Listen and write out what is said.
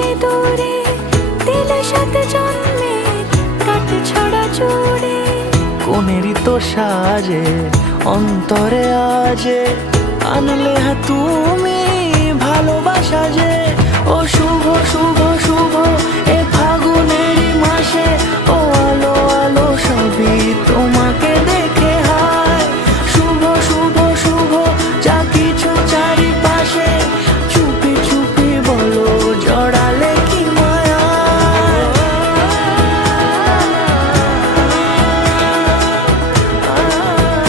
সিঁদুরে দিলে সাত জন্মের কাট ছড়া জুড়ে। কোনেরই তো সাজে অন্তরে আজে আনলে তুমি ভালোবাসা যে। ও শুভ শুভ শুভ এ ফাগুনেরই মাসে, ও